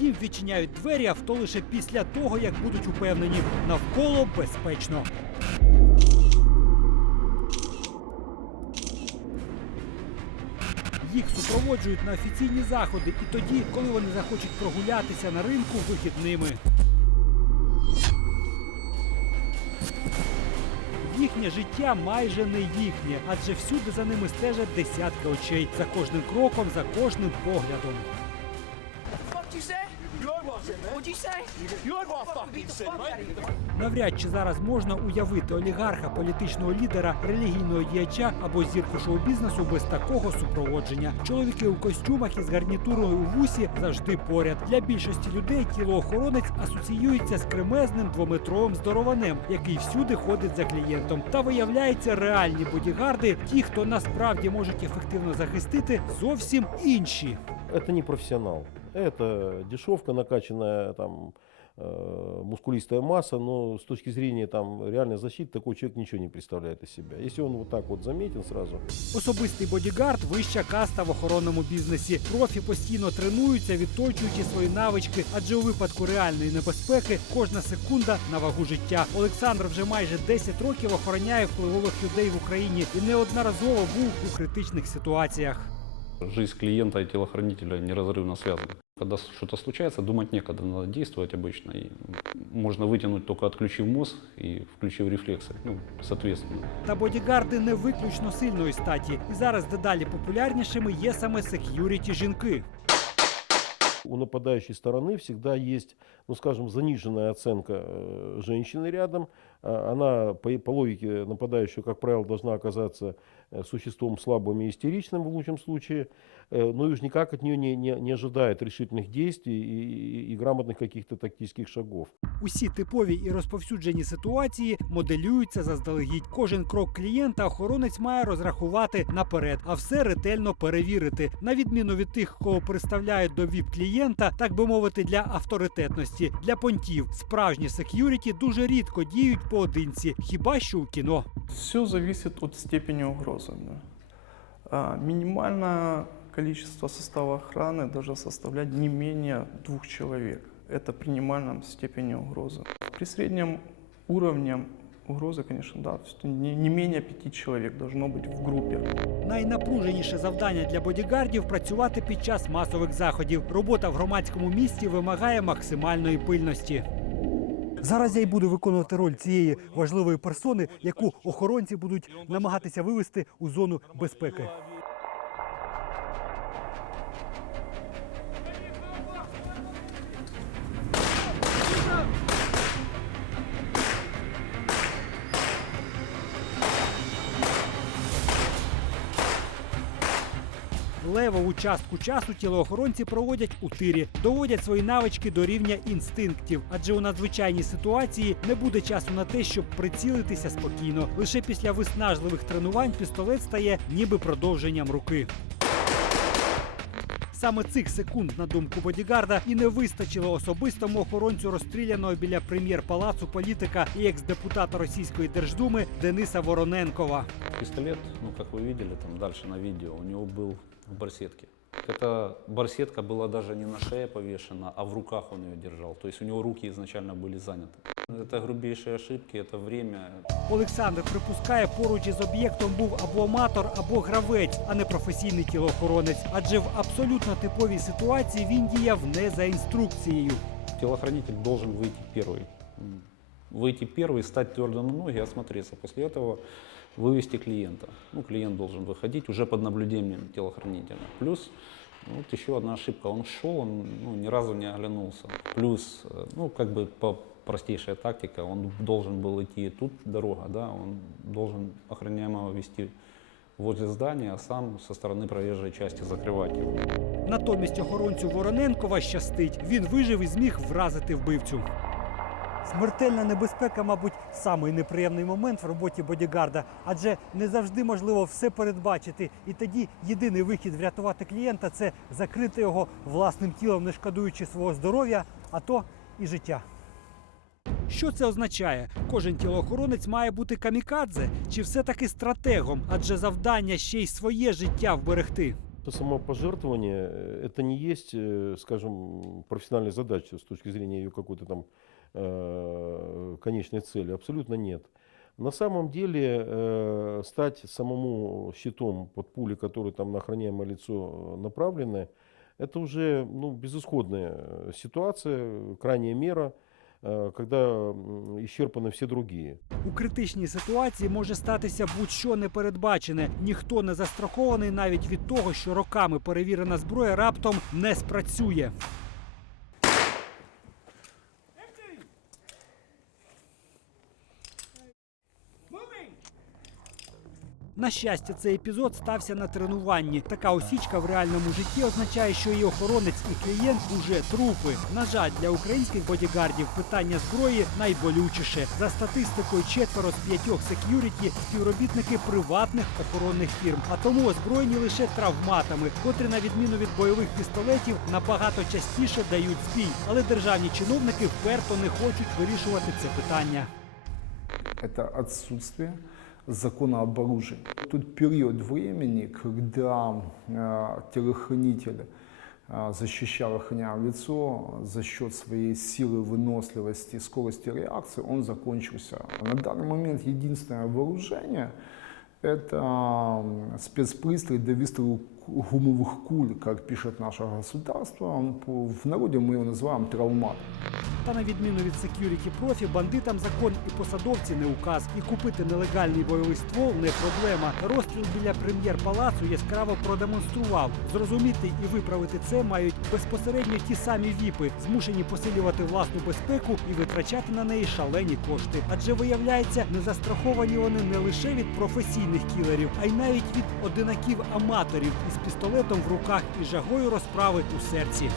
Їм відчиняють двері авто лише після того, як будуть упевнені, навколо безпечно. Їх супроводжують на офіційні заходи і тоді, коли вони захочуть прогулятися на ринку вихідними. Їхнє життя майже не їхнє, адже всюди за ними стежать десятки очей за кожним кроком, за кожним поглядом. Навряд чи зараз можна уявити олігарха, політичного лідера, релігійного діяча або зірку шоу-бізнесу без такого супроводження. Чоловіки у костюмах із гарнітурою у вусі завжди поряд. Для більшості людей тілоохоронець асоціюється з кремезним двометровим здорованем, який всюди ходить за клієнтом. Та виявляється, реальні бодігарди, ті, хто насправді можуть ефективно захистити, зовсім інші. Это не профессионал. Это дешевка, накачанная там э, мускулистая масса, но с точки зрения там реальной защиты такой человек ничего не представляет из себя. Если он вот так вот заметен сразу, Особистий бодігард вища каста в охоронному бізнесі. Профі постійно тренуються, відточуючи свої навички, адже у випадку реальної небезпеки кожна секунда на вагу життя. Олександр вже майже 10 років охороняє впливових людей в Україні і неодноразово був у критичних ситуаціях. Жизнь клиента и телохранителя неразрывно связаны. Когда что-то случается, думать некогда, надо действовать обычно. И можно вытянуть только отключив мозг и включив рефлексы. Ну, соответственно. Та бодігарди не виключно сильної статі, і зараз дедалі популярнішими є саме сек'юріті жінки. у нападающей стороны всегда есть, ну скажем, заниженная оценка э, женщины рядом. А Она по, по логике нападающего, как правило, должна оказаться э, существом слабым и истеричным в лучшем случае. Э, Но и уж никак от нее не, не, не ожидает решительных действий и, и- и грамотных каких-то тактических шагов. Усі типові і розповсюджені ситуації моделюються заздалегідь. Кожен крок клієнта охоронець має розрахувати наперед, а все ретельно перевірити. На відміну від тих, кого представляють до віп клієнта, так би мовити, для авторитетності, для понтів. Справжні сек'юріті дуже рідко діють поодинці, хіба що у кіно. Все зависит от степени угрозы. да. А, Минимальное количество состава охраны должно составлять не менее двух человек. Это при минимальном степени угрозы. При среднем уровне угрозы, конечно, да, всё- не, не менее пяти человек должно быть в группе. Найнапруженіше завдання для бодігардів працювати під час масових заходів. Робота в громадському місті вимагає максимальної пильності. Зараз я й буду виконувати роль цієї важливої персони, яку охоронці будуть намагатися вивести у зону безпеки. Левову частку часу тілоохоронці проводять у тирі, доводять свої навички до рівня інстинктів, адже у надзвичайній ситуації не буде часу на те, щоб прицілитися спокійно. Лише після виснажливих тренувань пістолет стає ніби продовженням руки. Саме цих секунд, на думку бодігарда, і не вистачило особистому охоронцю розстріляного біля прем'єр-палацу політика і екс-депутата Російської Держдуми Дениса Вороненкова. Пистолет, ну, как вы видели там дальше на видео, у него был в барсетке. Эта барсетка была даже не на шее повешена, а в руках он ее держал. То есть у него руки изначально были заняты. Это грубейшие ошибки, это время, Олександр припускає, поруч із об'єктом був або аматор, або гравець, а не професійний тілоохоронець. Адже в абсолютно типовій ситуації він діяв не за інструкцією. Телохранитель должен выйти первый. М. Выйти первый, стать твердо на ноги, осмотреться. После этого вывести клиента. Ну, клиент должен выходить уже под наблюдением телохранителя. Плюс ну, вот еще одна ошибка. Он шел, он ну, ни разу не оглянулся. Плюс, э, ну, как бы по простейшая тактика, он должен был идти тут дорога, да, он должен охраняемого вести возле здания, а сам со стороны проезжей части закрывать его. Натомість охоронцю Вороненкова щастить. Він вижив і зміг вразити вбивцю. Смертельна небезпека, мабуть, самий неприємний момент в роботі бодігарда, адже не завжди можливо все передбачити. І тоді єдиний вихід врятувати клієнта це закрити його власним тілом, не шкодуючи свого здоров'я, а то і життя. Що це означає? Кожен тілоохоронець має бути камікадзе чи все-таки стратегом, адже завдання ще й своє життя вберегти. Что Самопожертвование э, это не есть, э, скажем, профессиональная задача с точки зрения ее какой-то там э, конечной цели. Абсолютно нет. На самом деле э, стать самому щитом под пули, которые там на охраняемое лицо э, направлены, это уже ну, безысходная э, ситуация, крайняя мера, э, когда м, исчерпаны все другие. У критичній ситуації може статися будь-що непередбачене. Ніхто не застрахований навіть від того, що роками перевірена зброя раптом не спрацює. На щастя, цей епізод стався на тренуванні. Така осічка в реальному житті означає, що і охоронець, і клієнт уже трупи. На жаль, для українських бодігардів питання зброї найболючіше. За статистикою, четверо з п'ятьох сек'юріті співробітники приватних охоронних фірм. А тому озброєні лише травматами, котрі, на відміну від бойових пістолетів, набагато частіше дають збій. Але державні чиновники вперто не хочуть вирішувати це питання. это отсутствие закона об оружии. Тот период времени, когда э, телохранитель э, защищал, охранял лицо за счет своей силы, выносливости, скорости реакции, он закончился. На данный момент единственное вооружение – это м, спецпристрой для выстрела гумовых куль, как пишет наше государство. По- В народе мы его называем травмат. Та на відміну від сек'юріті профі, бандитам закон і посадовці не указ. І купити нелегальний бойовий ствол не проблема. Розстріл біля прем'єр-палацу яскраво продемонстрував. Зрозуміти і виправити це мають безпосередньо ті самі віпи, змушені посилювати власну безпеку і витрачати на неї шалені кошти. Адже виявляється, не застраховані вони не лише від професійних кілерів, а й навіть від одинаків аматорів із пістолетом в руках і жагою розправи у серці.